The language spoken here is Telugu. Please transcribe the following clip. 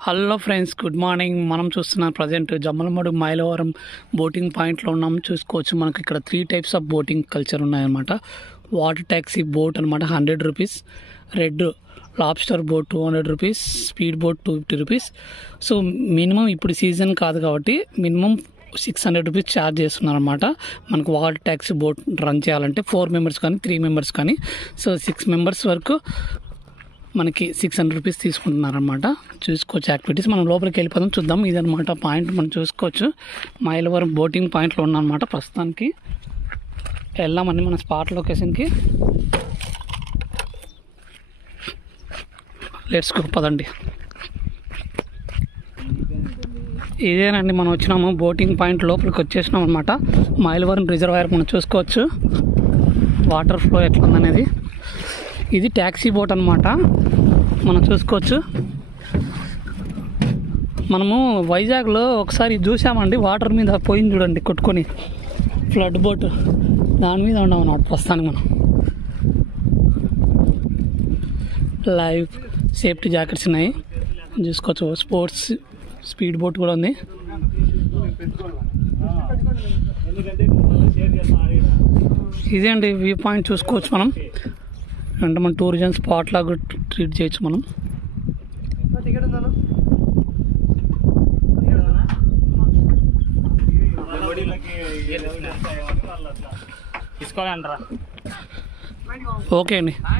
Hello friends, good morning. మనం చూస్తున్న ప్రజెంట్ జమ్మలమడు మైలవరం బోటింగ్ పాయింట్లో ఉన్నాం. చూసుకోవచ్చు మనకి ఇక్కడ 3 టైప్స్ ఆఫ్ బోటింగ్ కల్చర్ ఉన్నాయన్నమాట. వాటర్ ట్యాక్సీ బోట్ అనమాట 100 rupees, red lobster boat 200 rupees, speed boat 250 rupees. So minimum ఇప్పుడు సీజన్ కాదు కాబట్టి మినిమం 600 రూపీస్ ఛార్జ్ చేస్తున్నారు అనమాట. మనకు వాటర్ ట్యాక్సీ బోట్ రన్ చేయాలంటే 4 మెంబర్స్ కానీ 3 మెంబర్స్ కానీ, సో 6 మెంబర్స్ వరకు మనకి 600 రూపీస్ తీసుకుంటున్నారనమాట. చూసుకోవచ్చు యాక్టివిటీస్. మనం లోపలికి వెళ్ళిపోదాం, చూద్దాం. ఇదనమాట పాయింట్. మనం చూసుకోవచ్చు మైలవరం బోటింగ్ పాయింట్లో ఉన్నామన్నమాట. ప్రస్తుతానికి వెళ్దామని మన స్పాట్ లొకేషన్కి. లెట్స్ గో, పదండి. ఇదేనండి మనం వచ్చినాము బోటింగ్ పాయింట్ లోపలికి వచ్చేసినాం అనమాట. మైలవరం రిజర్వాయర్ మనం చూసుకోవచ్చు వాటర్ ఫ్లో ఎట్లా ఉందనేది. ఇది ట్యాక్సీ బోట్ అనమాట. మనం చూసుకోవచ్చు. మనము వైజాగ్లో ఒకసారి చూసామండి, వాటర్ మీద పోయింది చూడండి కొట్టుకొని, ఫ్లడ్ బోట్. దాని మీద ఉన్నాం అన్నమాట ప్రస్తుతానికి. మనం లైవ్ సేఫ్టీ జాకెట్స్ ఉన్నాయి చూసుకోవచ్చు. స్పోర్ట్స్ స్పీడ్ బోట్ కూడా ఉంది. ఇదే అండి వ్యూ పాయింట్. చూసుకోవచ్చు మనం అంటే మన టూరిజం స్పాట్ లాగా ట్రీట్ చేయొచ్చు మనం. ఓకే అండి.